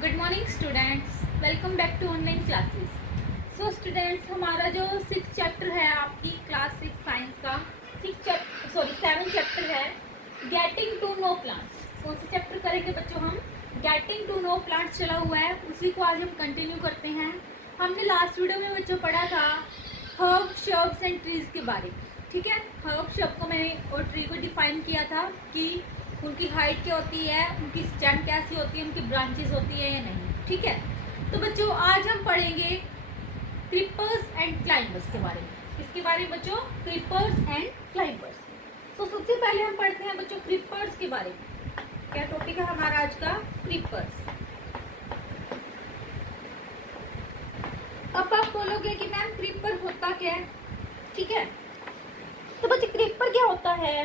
Good morning students, welcome back to online classes. So students, हमारा जो 6 chapter है आपकी क्लास 6 साइंस का 7 चैप्टर है गेटिंग टू नो प्लांट्स। कौन से चैप्टर करेंगे बच्चों हम? गेटिंग टू नो प्लांट्स चला हुआ है, उसी को आज हम कंटिन्यू करते हैं। हमने लास्ट वीडियो में बच्चों पढ़ा था हर्ब शर्ब्स एंड ट्रीज के बारे में। ठीक है, हर्ब शर्ब को मैंने और ट्री को डिफाइन किया था कि उनकी हाइट क्या होती है, उनकी स्टेम कैसी होती है, उनकी ब्रांचेस होती है या नहीं। ठीक है, तो बच्चों आज हम पढ़ेंगे क्रीपर्स एंड क्लाइंबर्स के बारे में। किसके बारे में बच्चों? Creepers and climbers. तो सबसे पहले हम पढ़ते हैं बच्चों क्रीपर्स के बारे में। क्या टॉपिक है हमारा आज का? क्रीपर्स। अब आप बोलोगे कि मैम क्रीपर होता क्या है? ठीक है, तो बच्चे क्रीपर क्या होता है?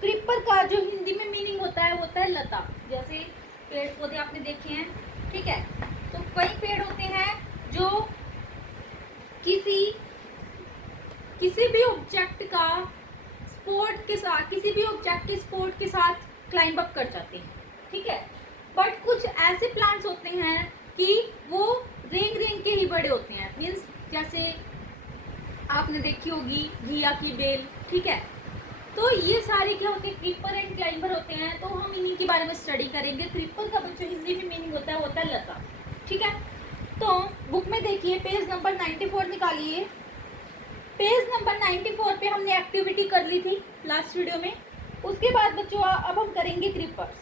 क्रीपर का जो हिंदी में मीनिंग होता है लता। जैसे पेड़ पौधे आपने देखे हैं, ठीक है, तो कई पेड़ होते हैं जो किसी भी ऑब्जेक्ट का सपोर्ट के साथ, किसी भी ऑब्जेक्ट के सपोर्ट के साथ क्लाइंब अप कर जाते हैं। ठीक है, बट कुछ ऐसे प्लांट्स होते हैं कि वो रेंग रेंग के ही बड़े होते हैं। मीन्स जैसे आपने देखी होगी घिया की बेल। ठीक है, तो ये सारे क्या होते हैं? क्रीपर एंड क्लाइंबर होते हैं। तो हम इन्हीं के बारे में स्टडी करेंगे। क्रीपर का बच्चों हिंदी में मीनिंग होता है लता। ठीक है, तो बुक में देखिए पेज नंबर 94 निकालिए। पेज नंबर 94 पे हमने एक्टिविटी कर ली थी लास्ट वीडियो में। उसके बाद बच्चों अब हम करेंगे creepers.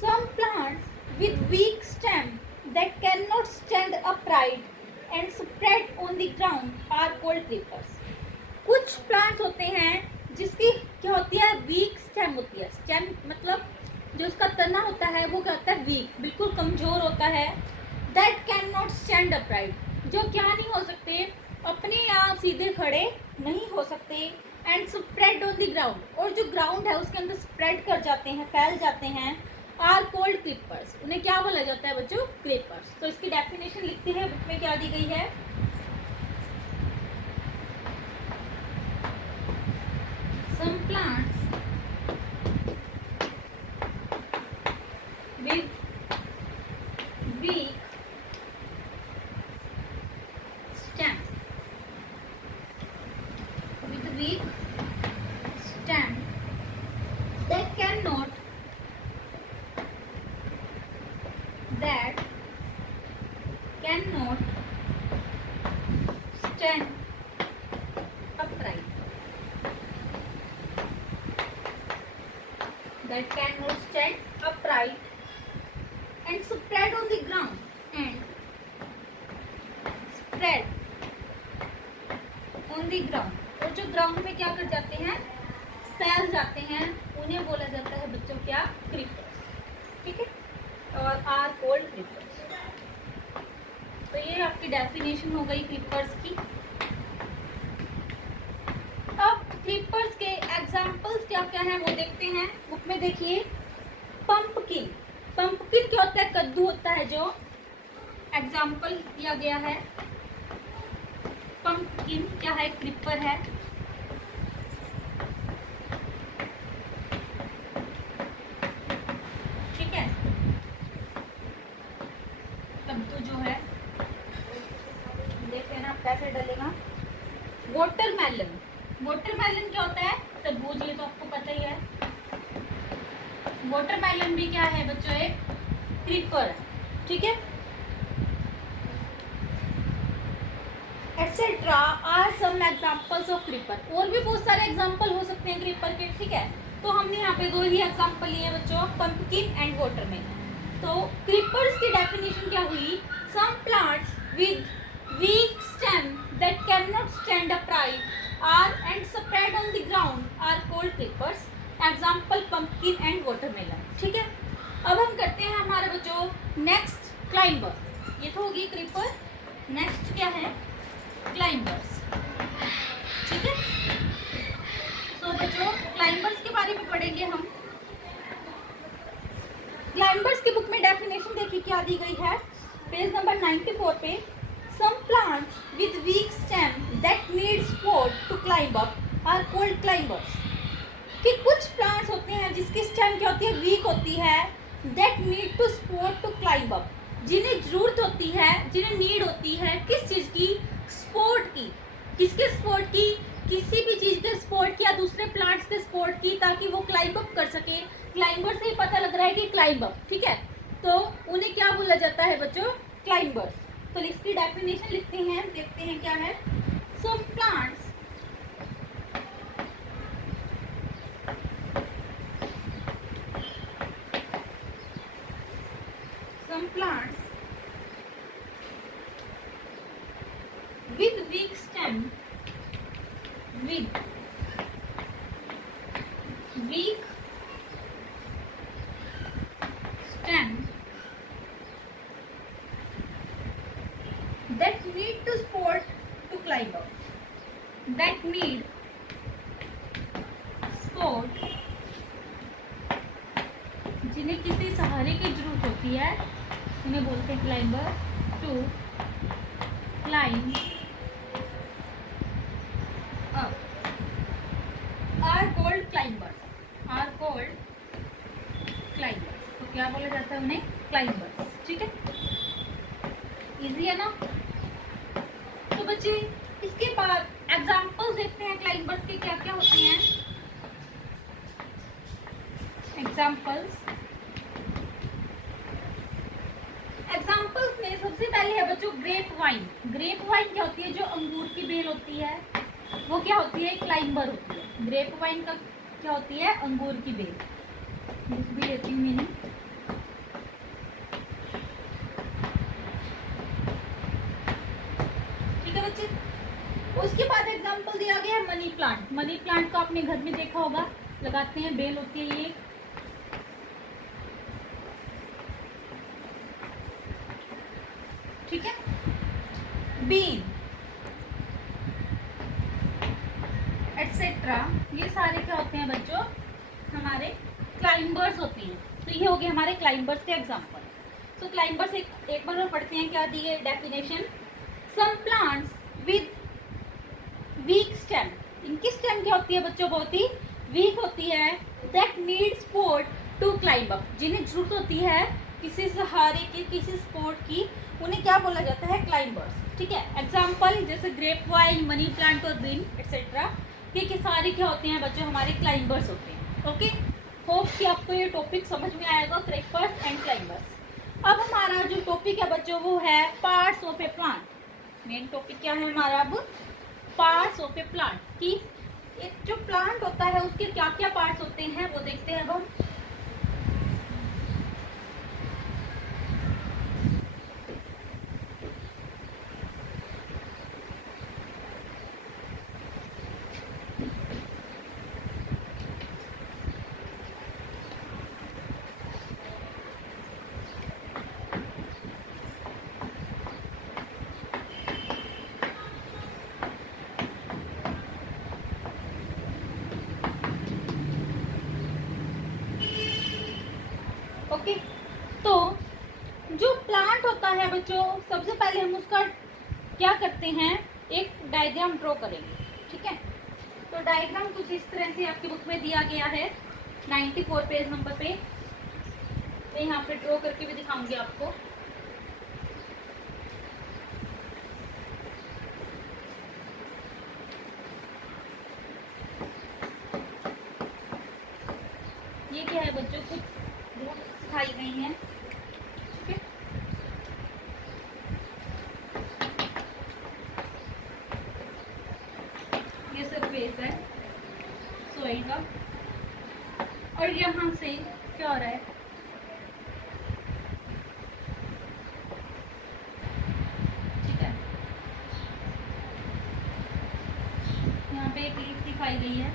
Some plants with weak stem that can not stand upright and spread on the ground are called creepers. कुछ प्लांट्स होते हैं जिसकी क्या होती है? वीक स्टेम होती है। स्टेम मतलब जो उसका तना होता है वो क्या होता है? वीक, बिल्कुल कमजोर होता है। That can not stand upright, जो क्या नहीं हो सकते? अपने आप सीधे खड़े नहीं हो सकते। And spread on the ground, और जो ग्राउंड है उसके अंदर स्प्रेड कर जाते हैं, फैल जाते हैं। आर कोल्ड क्रीपर्स, उन्हें क्या बोला जाता है बच्चों? क्रीपर्स। तो इसकी डेफिनेशन लिखते हैं, बुक में क्या दी गई है? Some plants with weak stem, that cannot stand upright. That cannot stand upright and spread on the ground और जो ग्राउंड में क्या कर जाते हैं? फैल जाते हैं। उन्हें बोला जाता है बच्चों क्या? क्रीपर्स। ठीक है, और आर कॉल्ड क्रीपर्स। तो ये आपकी डेफिनेशन हो गई क्रीपर्स की। अब क्रीपर्स के एग्जाम्पल्स क्या क्या हैं वो देखते हैं। बुक में देखिए पंपकिन। पंपकिन क्या होता है? कद्दू होता है, जो एग्जाम्पल दिया गया है। पंपकिन क्या है? क्रीपर है। ठीक है, कद्दू जो है देखते हैं ना कैसे डलेगा। वाटरमेलन। वाटरमेलन क्या होता है? तरबूज, ये तो आपको पता ही है। वाटरमेलन भी क्या है बच्चों? एक क्रीपर है। ठीक है, etcetera are some examples of creeper. और भी बहुत सारे एग्जाम्पल हो सकते हैं क्रीपर के। ठीक है, तो हमने यहाँ पे 2 ही एग्जाम्पल लिए बच्चों, पंपकिन एंड वाटरमेलन। तो क्रीपर्स की डेफिनेशन क्या हुई? Some plants with weak stem that can not stand upright are and spread on the ground are called creepers. Example pumpkin and watermelon. ठीक है, अब हम करते हैं हमारे बच्चों नेक्स्ट क्लाइंबर। ये तो होगी क्रीपर। नेक्स्ट क्या है? क्लाइंबर्स। ठीक है, तो बच्चों क्लाइंबर्स के बारे में पढ़ेंगे हम। क्लाइंबर्स की बुक में डेफिनेशन देखिए क्या दी गई है, पेज नंबर 94 पे। Some plants with weak stem that need support to climb up are called climbers. कि कुछ प्लांट्स होते हैं जिसकी स्टेम क्या होती है? वीक होती है। That need to support to climb up, होती है, जिन्हें नीड होती है किस चीज़ की, स्पोर्ट की। किसके स्पोर्ट की, किसी भी चीज़ के स्पोर्ट की या दूसरे प्लांट्स के स्पोर्ट की, ताकि वो क्लाइंब अप कर सके। क्लाइंबर से ही पता लग रहा है कि क्लाइंब अप, ठीक है। तो उन्हें क्या बोला जाता है बच्चों, क्लाइंबर्स। तो इसकी डेफिनेशन लिखते हैं, देखते हैं क्या है। Some plants with weak stem, with weak stem that need to support to climb up, that need support, जिन्हें किसी सहारे की जरूरत होती है, उन्हें बोलते हैं climber. To climb up are called climbers, are called climbers. तो क्या बोला जाता है उन्हें, क्लाइंबर्स, ठीक है। इजी है ना। तो बच्चे इसके बाद एग्जांपल्स देखते हैं क्लाइंबर्स के क्या क्या होते हैं। एग्जांपल्स में सबसे पहले है बच्चों ग्रेप वाइन। ग्रेप वाइन क्या होती है, जो अंगूर की बेल होती है वो क्या होती है, क्लाइंबर होती है। ग्रेप वाइन का क्या होती है, अंगूर की बेल। लिख भी लेती हूँ मैंने। ठीक है बच्चे। उसके बाद एग्जांपल दिया गया है मनी प्लांट। मनी प्लांट को आपने घर में देखा होगा, लगाते हैं, बेल होती है ये। ठीक है। बीन एटसेट्रा, ये सारे क्या होते हैं बच्चों, हमारे क्लाइंबर्स होते हैं। तो ये हो गए हमारे क्लाइंबर्स के एग्जांपल। तो क्लाइंबर्स एक बार और पढ़ते हैं, क्या दी है definition. Some plants with weak stem, इनकी स्टेम क्या होती है बच्चों, बहुत ही वीक होती है। That need support to climb up, जिन्हें जरूरत होती है किसी सहारे की, किसी सपोर्ट की, उन्हें क्या बोला जाता है, क्लाइंबर्स। ठीक है। एग्जाम्पल जैसे ग्रेप वाइन, मनी प्लांट और बीन एटसेट्रा, ये सारे क्या होते हैं बच्चों, हमारे क्लाइंबर्स होते हैं। ओके, होप कि आपको ये टॉपिक समझ में आएगा, क्रेपर्स एंड क्लाइंबर्स। अब हमारा जो टॉपिक है बच्चों वो है parts of a plant. Main topic क्या है हमारा अब, पार्ट्स ऑफ ए प्लांट। कि एक जो प्लांट होता है उसके क्या क्या पार्ट्स होते हैं वो देखते हैं अब हम। ओके, तो जो प्लांट होता है बच्चों, सबसे पहले हम उसका क्या करते हैं, एक डायग्राम ड्रॉ करेंगे। ठीक है। तो डायग्राम कुछ इस तरह से आपकी बुक में दिया गया है 94 पेज नंबर पे। मैं यहाँ पे ड्रॉ करके भी दिखाऊंगी आपको। ये क्या है बच्चों, कुछ रूट सिखाई गई हैं। ठीक है। ये सरफेस है सोइल का, और यहाँ से क्या हो रहा है, ठीक है, यहाँ पे एक लीफ दिखाई गई है।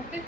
ओके,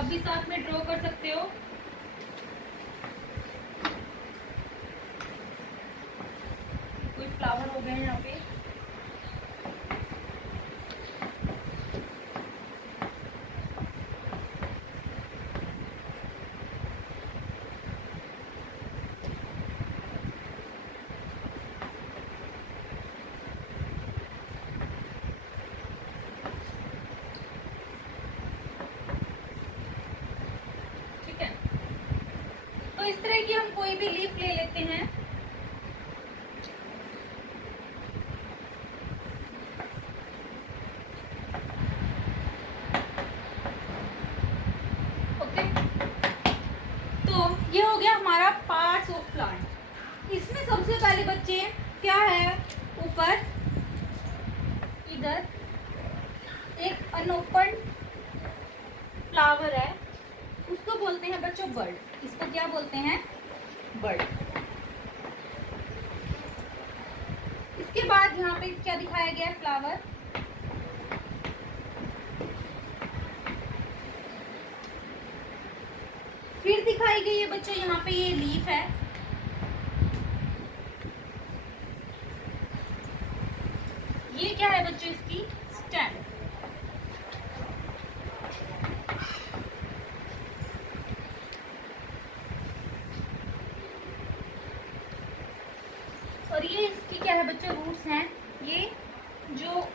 आप भी साथ में ड्रॉ कर सकते हो। कोई फ्लावर हो गए हैं यहाँ पे। ठीक है, तो इस तरह की हम कोई भी लीफ ले लेते हैं। ओके, तो ये हो गया हमारा पार्ट्स ऑफ प्लांट। इसमें सबसे पहले बच्चे क्या है, ऊपर इधर एक अनओपन फ्लावर है, उसको बोलते हैं बच्चों बर्ड। इसको क्या बोलते हैं, बर्ड। इसके बाद यहाँ पे क्या दिखाया गया है, फ्लावर। फिर दिखाई गई है बच्चों यहाँ पे ये लीफ है। ये क्या है बच्चों, इसकी स्टेम। और ये इसकी क्या है बच्चों, रूट्स हैं। ये जो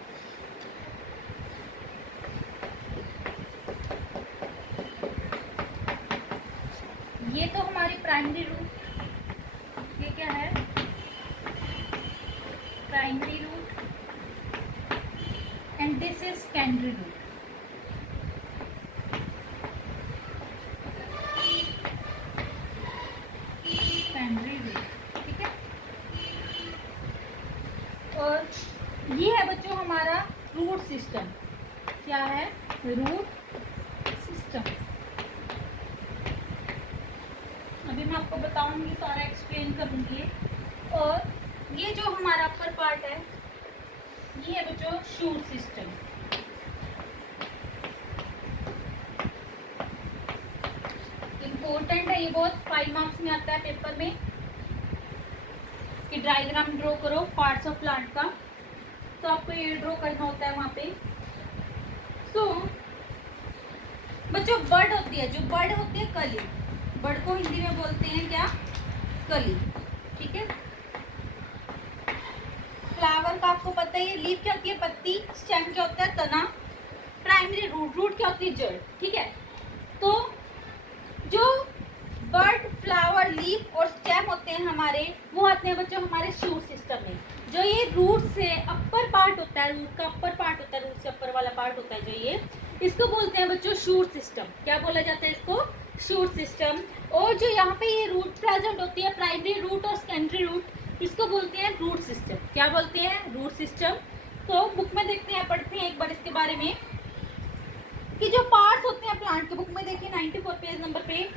ये तो हमारी प्राइमरी रूट, ये क्या है, primary root, and this is secondary root. Secondary root, ठीक है। और ये है बच्चों हमारा रूट सिस्टम। क्या है, रूट सिस्टम। अभी मैं आपको बताऊंगी, सारा एक्सप्लेन करूंगी। और ये जो हमारा अपर पार्ट है, ये है बच्चों शूट सिस्टम। इम्पोर्टेंट है ये बहुत, 5 मार्क्स में आता है पेपर में कि डायग्राम ड्रॉ करो पार्ट्स ऑफ प्लांट का, तो आपको ये ड्रॉ करना होता है वहां पे। तो बच्चों बर्ड होती है, जो बर्ड होती है कली, बर्ड को हिंदी में बोलते हैं क्या, कली। ठीक है, फ्लावर का आपको पता है, लीफ क्या होती है, पत्ती, स्टेम क्या होता है, तना, प्राइमरी रूट, रूट क्या होती है, जड़। ठीक है, तो जो बर्ड, फ्लावर, लीफ और स्टेम होते हैं हमारे, वो आते हैं बच्चों हमारे शूट सिस्टम में। जो ये रूट से अपर पार्ट होता है, रूट का अपर पार्ट होता है, रूट से अपर वाला पार्ट होता है जो ये, इसको बोलते हैं बच्चों शूट सिस्टम। क्या बोला जाता है इसको, शूट सिस्टम। और जो यहाँ पे ये रूट प्रेजेंट होती है, प्राइमरी रूट और सेकेंडरी रूट, इसको बोलते हैं रूट सिस्टम। क्या बोलते हैं, रूट सिस्टम। तो बुक में देखते हैं, पढ़ते हैं एक बार इसके बारे में कि जो पार्ट्स होते हैं प्लांट के, बुक में देखिए 94 पेज नंबर पे,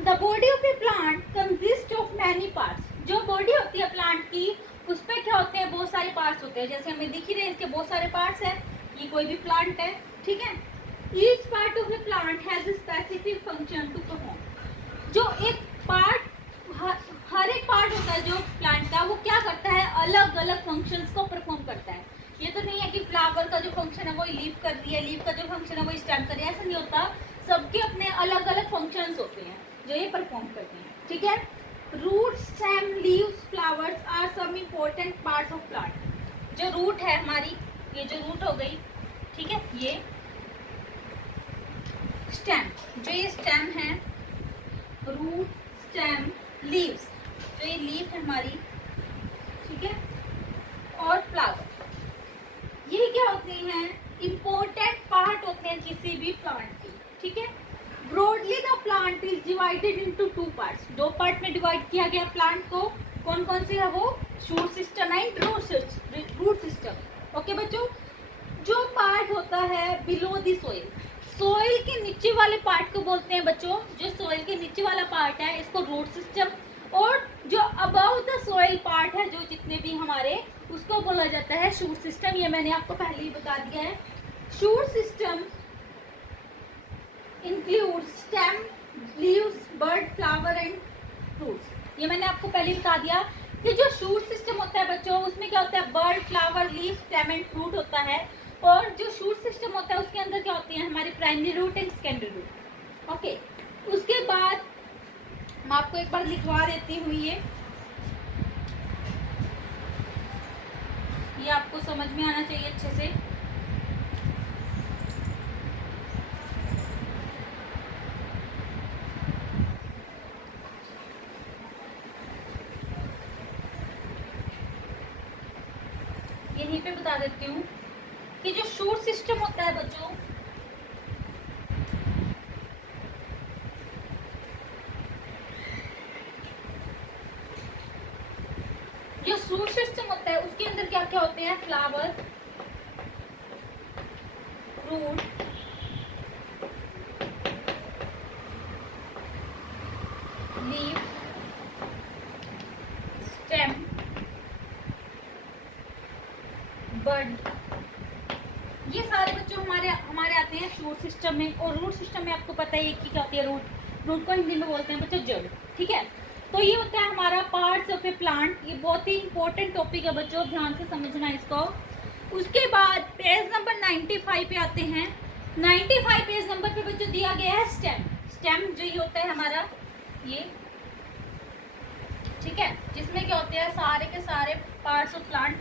the body of a plant consist of many parts. जो बॉडी होती है प्लांट की, उसमें क्या होते हैं, बहुत सारे पार्ट्स होते हैं। जैसे हमें दिख ही रहे हैं, इसके बहुत सारे पार्ट्स हैं। ये कोई भी प्लांट है, ठीक है। Each part of a plant has a specific function to perform. जो एक पार्ट, हर एक पार्ट होता है जो प्लांट का, वो क्या करता है, अलग अलग फंक्शंस को परफॉर्म करता है। ये तो नहीं है कि फ्लावर का जो फंक्शन है वो लीफ कर रही है, लीफ का जो फंक्शन है वो स्टेम कर रही है, ऐसा नहीं होता। सबके अपने अलग अलग फंक्शंस होते हैं जो ये परफॉर्म करते हैं। ठीक है, root, stem, leaves, flowers are some important parts of plant. जो रूट है हमारी, ये जो रूट हो गई, ठीक है, ये स्टेम, जो ये स्टेम है, रूट, स्टेम, लीव्स, जो ये लीफ है हमारी, ठीक है, और फ्लावर, ये क्या होते हैं, इम्पोर्टेंट पार्ट होते हैं किसी भी प्लांट की। ठीक है, broadly the plant is divided into 2 parts. 2 part में डिवाइड किया गया प्लांट को। कौन कौन से है वो, shoot system and root system. Okay बच्चों, जो पार्ट होता है बिलो द सोइल, सोइल के नीचे वाले पार्ट को बोलते हैं बच्चों, जो सोइल के नीचे वाला पार्ट है इसको रूट सिस्टम, और जो अबव द सोइल पार्ट है, जो जितने भी हमारे, उसको बोला जाता है शूट सिस्टम। ये मैंने आपको पहले ही बता दिया है। Shoot system include stem, leaves, bird, flower and fruits. ये मैंने आपको पहले बता दिया कि जो शूट सिस्टम होता है बच्चों, उसमें क्या होता है, bird, flower, leave, stem and fruit होता है। और जो शूट सिस्टम होता है उसके अंदर क्या होती है, हमारी primary root and secondary root. Okay, उसके बाद मैं आपको एक बार लिखवा देती हूँ, ये आपको समझ में आना चाहिए अच्छे से। यहीं पे बता देती हूँ कि जो शूट सिस्टम होता है बच्चों, जो शूट सिस्टम होता है उसके अंदर क्या क्या होते हैं, flower, fruit, leaf, stem, bird, ये सारे बच्चों हमारे आते हैं शूट सिस्टम में। और रूट सिस्टम में आपको पता है कि क्या होती है, रूट को हिंदी में बोलते हैं बच्चों जड़। ठीक है, तो ये होता है हमारा पार्ट्स ऑफ ए प्लांट। ये बहुत ही इंपॉर्टेंट टॉपिक है बच्चों, ध्यान से समझना इसको। उसके बाद पेज नंबर 95 पे आते हैं। 95 पेज नंबर पे बच्चों दिया गया है स्टेम। स्टेम जो ये होता है हमारा ये, ठीक है, जिसमें क्या होते हैं, सारे के सारे पार्ट्स ऑफ प्लांट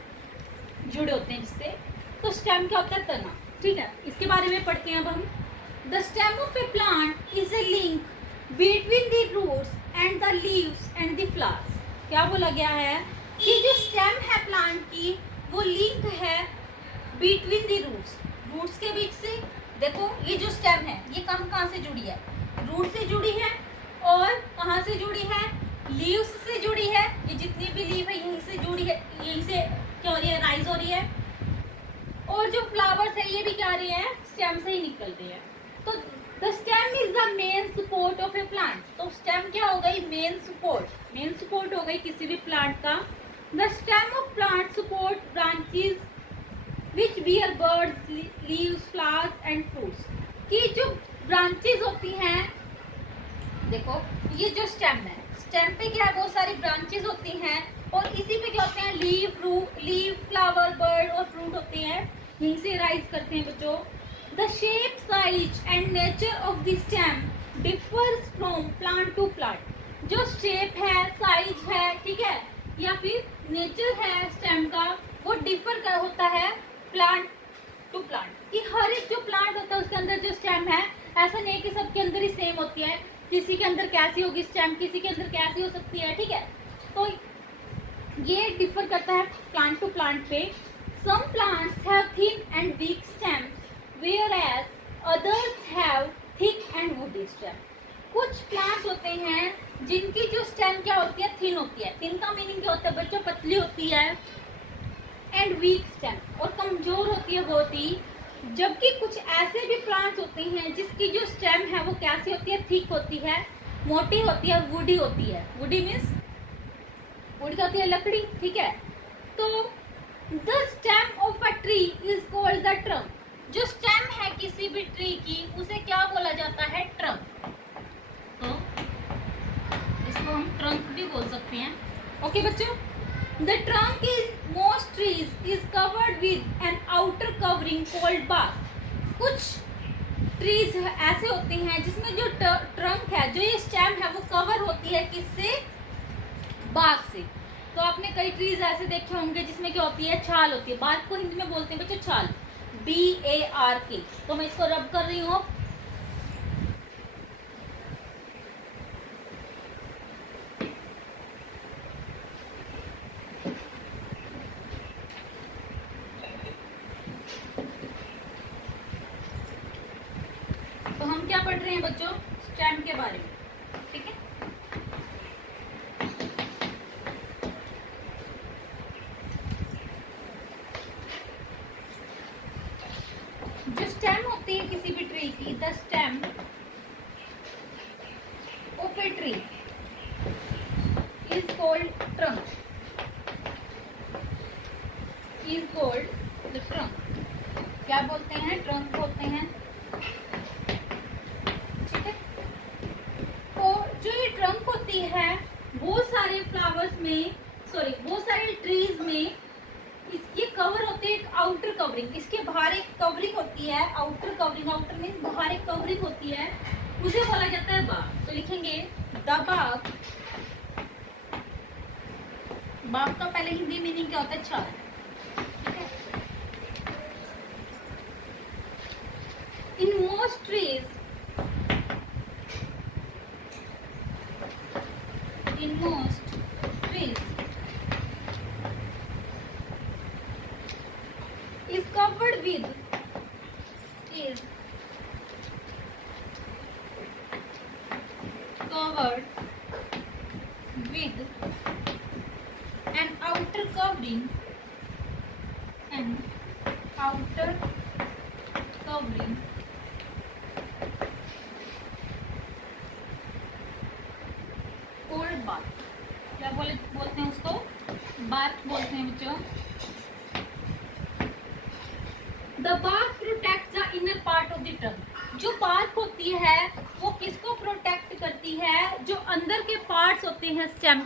जुड़े होते हैं जिससे। तो स्टेम क्या होता है, तना। ठीक है, इसके बारे में पढ़ते हैं अब हम। The stem of a plant is a link between the roots and the leaves and the flowers. क्या बोला गया है कि जो स्टेम है प्लांट की, वो लिंक है बिटवीन द रूट्स के बीच से। देखो ये जो स्टेम है ये कहाँ से जुड़ी है, रूट से जुड़ी है। और कहाँ से जुड़ी है, लीव्स से जुड़ी है। ये जितनी भी लीव है यहीं से जुड़ी है, यहीं से क्या हो रही है, राइज हो रही है। और जो फ्लावर्स है ये भी क्या रहे हैं, स्टेम से ही निकल रही है। तो the stem is the main support of a plant. तो स्टेम क्या हो गई, मेन सपोर्ट हो गई किसी भी प्लांट का। The stem of plant support branches which bear buds, leaves, flowers and fruits. की जो ब्रांचेस होती हैं, देखो ये जो स्टेम है, स्टेम पे क्या है, बहुत सारी ब्रांचेस होती हैं। और इसी पे क्या होते हैं, लीव, फ्लावर, बर्ड और फ्रूट होते हैं, यहीं से राइज करते हैं बच्चों। The shape, size and nature of the stem differs from plant to plant. जो शेप है, साइज है, ठीक है, या फिर नेचर है स्टेम का, वो डिफर का होता है प्लांट टू प्लांट। कि हर एक जो प्लांट होता है उसके अंदर जो स्टेम है, ऐसा नहीं है कि सबके अंदर ही सेम होती है। किसी के अंदर कैसी होगी स्टेम, किसी के अंदर कैसी हो सकती है। ठीक है, तो ये डिफर करता है प्लांट टू प्लांट पे। Some plants have thin and weak stem whereas others have thick and woody stem। कुछ प्लांट्स होते हैं जिनकी जो स्टेम क्या होती है, थिन होती है। थिन का मीनिंग क्या होता है बच्चों, पतली होती है। एंड वीक स्टेम, और कमजोर होती है बहुत ही। जबकि कुछ ऐसे भी प्लांट्स होते हैं जिसकी जो स्टेम है वो कैसी होती है, थिक होती है, मोटी होती है, वुडी होती है। वुडी मीन्स, वुड क्या होती है, लकड़ी। ठीक है, तो the stem of a tree is called the trunk. जो स्टेम है किसी भी ट्री की, उसे क्या बोला जाता है, ट्रंक। तो इसको हम ट्रंक भी बोल सकते हैं। ओके बच्चों, the trunk is most trees is covered with an outer covering called bark. कुछ ट्रीज ऐसे होते हैं जिसमें जो ट्रंक है, जो ये स्टेम है, वो कवर होती है किससे, बार्क से। तो आपने कई ट्रीज ऐसे देखे होंगे जिसमें क्या होती है, छाल होती है। बार्क को हिंदी में बोलते हैं बच्चों छाल, BARK। तो मैं इसको रब कर रही हूँ। तो हम क्या पढ़ रहे हैं बच्चों, स्टेम के बारे में। ठीक है, जो स्टेम होती है किसी भी ट्री की, the stem of a tree is called trunk, is called the trunk. क्या बोलते हैं, ट्रंक बोलते हैं। होती है बहुत सारे फ्लावर्स में, सॉरी बहुत सारे ट्रीज में ये कवर होते हैं, एक आउटर कवरिंग, इसके बाहर एक कवरिंग होती है, आउटर कवरिंग, आउटर मीन्स बाहर एक कवरिंग होती है, उसे बोला जाता है बाग। तो लिखेंगे द बाग। बाग का पहले हिंदी मीनिंग क्या होता है? छाल। ठीक है। In most trees, in most trees is covered with an outer covering, called bark। क्या बोलते हैं उसको? बार्क बोलते हैं बच्चों। The bark protect the inner part of the trunk. जो बार्क होती है वो किसको प्रोटेक्ट करती है? जो अंदर के पार्ट्स होते हैं, स्टेम,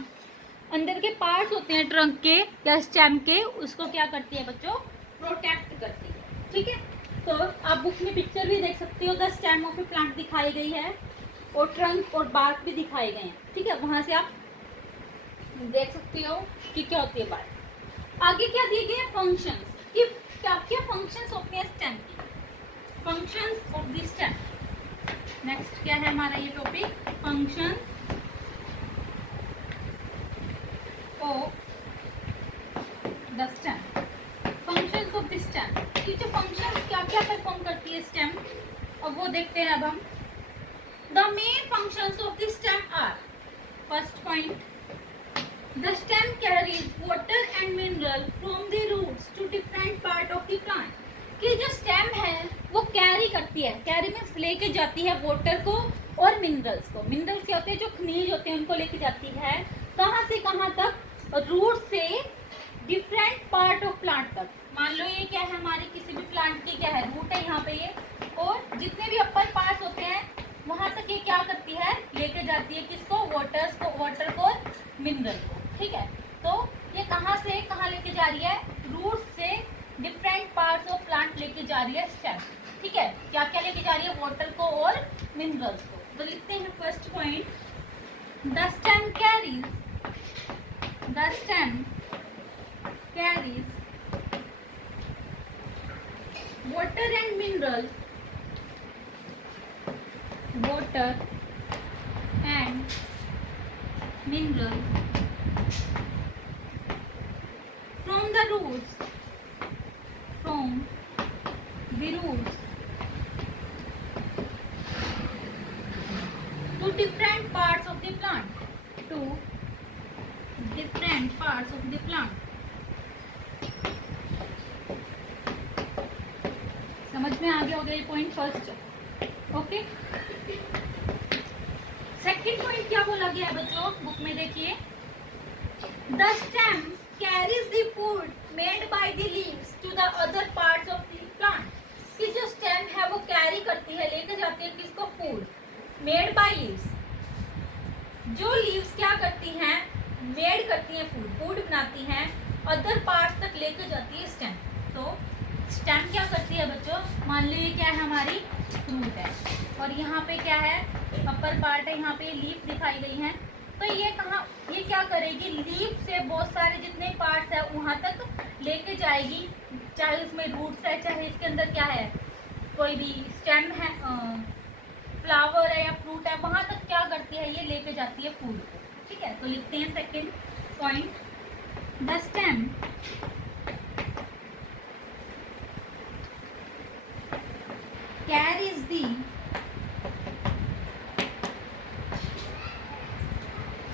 अंदर के पार्ट्स होते हैं ट्रंक के या स्टेम के, उसको क्या करती है बच्चों? प्रोटेक्ट करती है। ठीक है। तो आप बुक में पिक्चर भी देख सकते हो, the stem of a plant दिखाई गई है और ट्रंक और बार्क भी दिखाए गए हैं। ठीक है, वहां से आप देख सकते हो कि क्या होती है बात। आगे क्या दिए गए? फंक्शंस, कि क्या क्या फंक्शंस होते हैं स्टेम की, functions of the stem. Next क्या है हमारा ये topic? Functions of the stem. Functions of the stem, कि जो फंक्शंस क्या क्या परफॉर्म करती है स्टेम, अब वो देखते हैं। अब हम the main functions of the stem are, first point, the stem carries water and mineral from the roots to different part of the plant। कि जो स्टेम है वो कैरी करती है, कैरी मीन्स लेके जाती है वाटर को और मिनरल्स को। मिनरल्स क्या होते हैं? जो खनिज होते हैं उनको लेके जाती है। कहाँ से कहाँ तक? रूट से डिफरेंट पार्ट ऑफ प्लांट तक। मान लो ये क्या है हमारी किसी भी प्लांट की क्या है? रूट है यहाँ पे ये, और जितने भी अपर पार्ट होते हैं वहां तक ये क्या करती है? लेके जाती है किसको? वाटर को और मिनरल को। ठीक है। तो ये कहाँ से कहाँ लेके जा रही है? रूट से डिफरेंट पार्ट्स ऑफ प्लांट लेके जा रही है स्टेम। ठीक है। क्या क्या लेके जा रही है? वाटर को और मिनरल्स को। तो लिखते हैं first point, the stem carries water and mineral, from the roots to different parts of the plant, समझ में आ गया होगा ये point first. Okay. Second point क्या बोला गया है बच्चों? बुक में देखिए, the stem carries the food made by the leaves to the other parts of the plant. कि जो स्टेम है वो कैरी करती है, लेकर जाती है किसको? Food made by leaves. जो लीव्स क्या करती हैं? मेड करती हैं फूड बनाती हैं, अदर पार्ट्स तक लेकर जाती है स्टेम। तो स्टेम क्या करती है बच्चों? मान लो ये क्या है हमारी? रूट है, और यहाँ पे क्या है? अपर पार्ट है, यहाँ पे लीफ दिखाई गई है। तो ये कहाँ, ये क्या करेगी? लीफ से बहुत सारे जितने पार्ट्स है वहाँ तक लेके जाएगी, चाहे उसमें रूट्स है, चाहे इसके अंदर क्या है, कोई भी स्टेम है, फ्लावर है या फ्रूट है, वहाँ तक क्या करती है? ये लेके जाती है फूड को। ठीक है। तो लिखते हैं second point, the stem carries the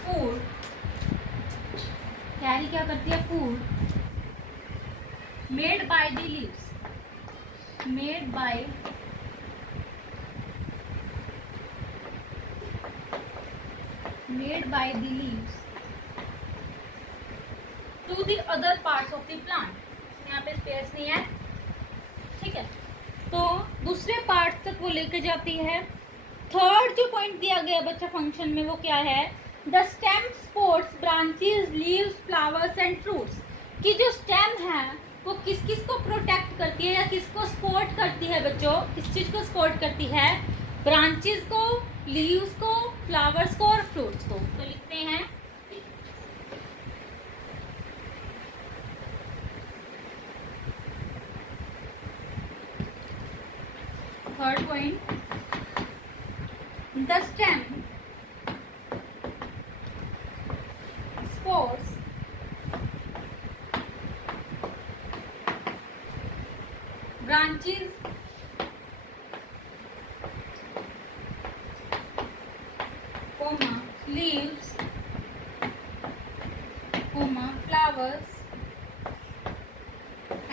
food, carry क्या करती है? Food made by the leaves, to the other parts of the plant. यहाँ पे स्पेस नहीं है। ठीक है। तो दूसरे पार्ट तक वो लेके जाती है। थर्ड जो पॉइंट दिया गया बच्चा फंक्शन में वो क्या है? The stem supports branches, leaves, flowers and fruits. कि जो स्टेम है वो किस किस को प्रोटेक्ट करती है या किसको सपोर्ट करती है बच्चों, किस चीज़ को सपोर्ट करती है? ब्रांचेस को, लीव्स को, फ्लावर्स को और फ्रूट्स को। तो लिखते हैं third point, the stem supports branches, comma, leaves, comma, flowers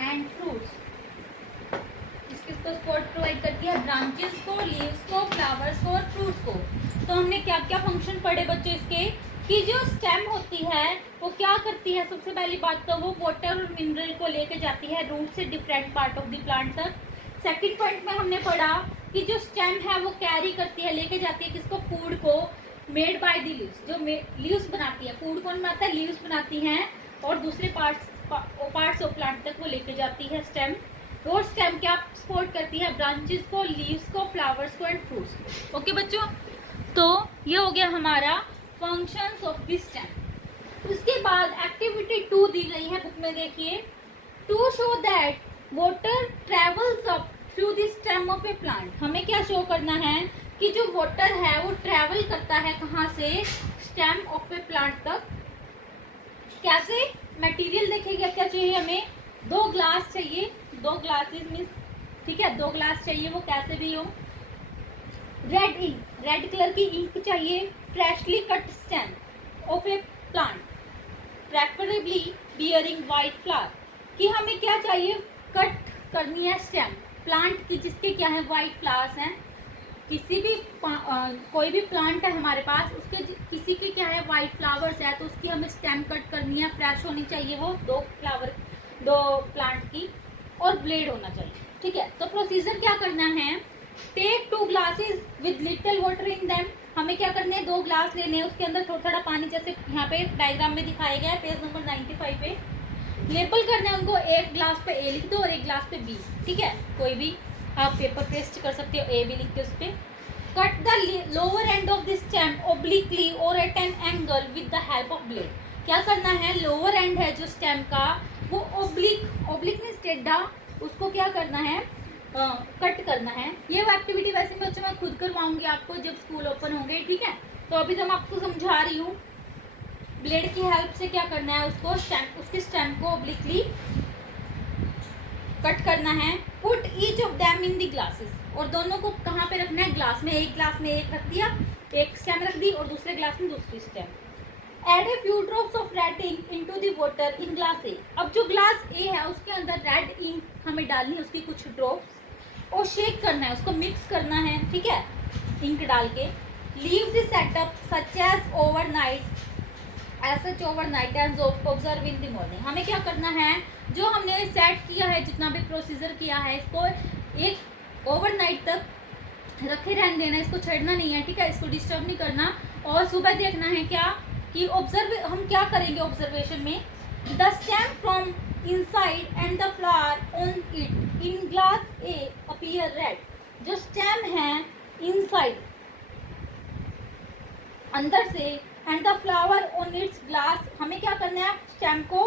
and fruits। किसको सपोर्ट प्रोवाइड करती है? ब्रांचेस को, लीव्स को, फ्लावर्स को और फ्रूट्स को। तो हमने क्या क्या फंक्शन पढ़े बच्चों इसके, कि जो स्टेम होती है वो क्या करती है? सबसे पहली बात तो वो वाटर और मिनरल को लेके जाती है रूट से different part of the plant तक। सेकंड पॉइंट में हमने पढ़ा कि जो स्टेम है वो कैरी करती है, लेके जाती है किसको? फूड को, मेड बाय द लीव्स। जो लीव्स बनाती है, फूड कौन बनाता है? लीव्स बनाती हैं, और दूसरे पार्ट्स ऑफ प्लांट तक वो लेके जाती है स्टेम। और स्टेम क्या सपोर्ट करती है? ब्रांचेस को, लीव्स को, फ्लावर्स को एंड फ्रूट्स को। ओके बच्चों, तो ये हो गया हमारा फंक्शंस ऑफ द स्टेम। उसके बाद एक्टिविटी 2 दी गई है बुक में, देखिए, to show that water travels up through the stem of a plant. हमें क्या शो करना है? कि जो वाटर है वो ट्रेवल करता है कहाँ से? स्टेम ऑफ ए प्लांट तक। कैसे? मटेरियल देखिएगा क्या चाहिए हमें? 2 ग्लास चाहिए, 2 ग्लासेस मीन्स, ठीक है, 2 ग्लास चाहिए, वो कैसे भी हो। रेड इंक, रेड कलर की इंक चाहिए। Freshly cut stem of a plant preferably bearing white flower. कि हमें क्या चाहिए? कट करनी है स्टेम प्लांट की जिसके क्या है? वाइट फ्लावर्स हैं। किसी भी कोई भी प्लांट है हमारे पास, उसके किसी के क्या है? वाइट फ्लावर्स है, तो उसकी हमें स्टेम कट करनी है। फ्रेश होनी चाहिए वो 2 प्लांट की, और ब्लेड होना चाहिए, ठीक है। तो प्रोसीजर क्या करना है? Take 2 glasses with little water in them. हमें क्या करना है? 2 ग्लास लेने हैं, उसके अंदर थोड़ा थोड़ा पानी, जैसे यहाँ पे डायग्राम में दिखाया गया है पेज नंबर 95 पे। लेबल करना है उनको, 1 ग्लास पे ए लिख दो और 1 ग्लास पे बी, ठीक है। कोई भी आप पेपर पेस्ट कर सकते हो, ए भी लिख के उस पर। Cut the lower end of the stem obliquely और at an angle with the help of blade. क्या करना है? लोअर एंड है जो स्टेम का, वो ओब्लिक मींस टेढ़ा, उसको क्या करना है? कट करना है। ये वो एक्टिविटी वैसे बच्चों मैं खुद करवाऊंगी आपको जब स्कूल ओपन होंगे, ठीक है। तो अभी तो मैं आपको समझा रही हूँ, ब्लेड की हेल्प से क्या करना है? उसको स्टेम, उसकी स्टेम को ओब्लिकली कट करना है। Put each of them in the glasses, और दोनों को कहाँ पे रखना है? ग्लास में। एक ग्लास में एक रख दिया, एक स्टेम रख दी, और दूसरे ग्लास में दूसरी stem. Add a few drops of red ink into the water in glass A. अब जो ग्लास ए है उसके अंदर रेड इंक हमें डालनी है, उसकी कुछ ड्रॉप्स, और शेक करना है, उसको मिक्स करना है, ठीक है, इंक डाल के। Leave the setup such as overnight, such overnight and observe in the morning. हमें क्या करना है? जो हमने सेट किया है, जितना भी प्रोसीजर किया है, इसको एक ओवरनाइट तक रखे रहने देना, इसको छेड़ना नहीं है, ठीक है, इसको डिस्टर्ब नहीं करना। और सुबह देखना है क्या कि हम क्या करेंगे ऑब्जर्वेशन में? The stem from inside and the flower on it in glass A appear red. जो स्टेम है इनसाइड, अंदर से, and the flower on it's glass, हमें क्या करना है? स्टेम को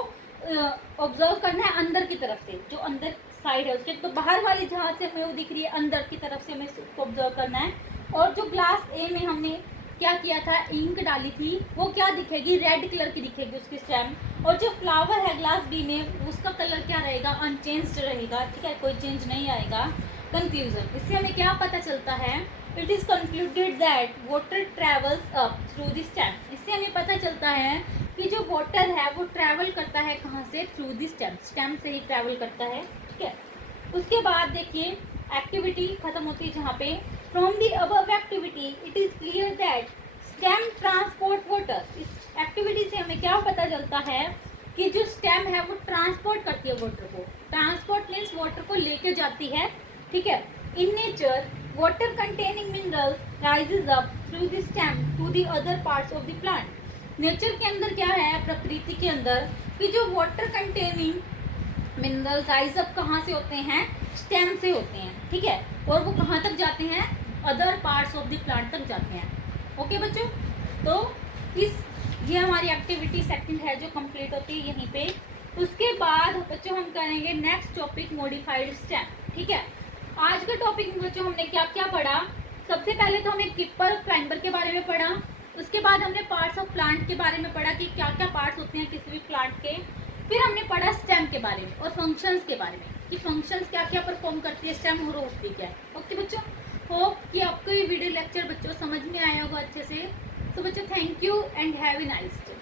ऑब्जर्व करना है अंदर की तरफ से, जो अंदर साइड है उसके। तो बाहर वाली जहाँ से हमें वो दिख रही है, अंदर की तरफ से हमें उसको ऑब्जर्व करना है। और जो ग्लास ए में हमने क्या किया था? इंक डाली थी, वो क्या दिखेगी? रेड कलर की दिखेगी उसकी स्टेम। और जो फ्लावर है ग्लास बी में, उसका कलर क्या रहेगा? अनचेंज्ड रहेगा, ठीक है, कोई चेंज नहीं आएगा। कंक्लूजन, इससे हमें क्या पता चलता है? It is concluded that water travels up through the stem. इससे हमें पता चलता है कि जो वाटर है वो ट्रैवल करता है कहाँ से? थ्रू द स्टेम, स्टेम से ही ट्रैवल करता है, ठीक है। उसके बाद देखिए एक्टिविटी खत्म होती है जहाँ पे, from the above activity it is clear that stem transport water. इस एक्टिविटी से हमें क्या पता चलता है? कि जो स्टेम है वो ट्रांसपोर्ट करती है वाटर को। ट्रांसपोर्ट मीन्स वाटर को लेके जाती है, ठीक है। In nature water containing minerals rises up through the stem to the other parts of the plant। Nature के अंदर क्या है, प्रकृति के अंदर, कि जो water containing mineral rise up कहाँ से होते हैं, स्टेम से होते हैं, ठीक है, और वो कहाँ तक जाते हैं, other parts of the plant तक जाते हैं। ओके बच्चों, तो ये हमारी एक्टिविटी सेकंड है जो कंप्लीट होती है यहीं पे। उसके बाद बच्चों हम करेंगे नेक्स्ट टॉपिक मॉडिफाइड स्टेम, ठीक है। आज का टॉपिक में बच्चों हमने क्या क्या पढ़ा, सबसे पहले तो हमने कीपर क्लाइंबर के बारे में पढ़ा, उसके बाद हमने पार्ट्स ऑफ प्लांट के बारे में पढ़ा कि क्या क्या पार्ट्स होते हैं किसी भी प्लांट के, फिर हमने पढ़ा स्टेम के बारे में और फंक्शंस के बारे में कि फंक्शंस क्या क्या परफॉर्म करती है स्टेम और होती क्या है। ओके बच्चों, होप कि आपको ये वीडियो लेक्चर बच्चों समझ में आया होगा अच्छे से। तो बच्चों thank you and have a nice day.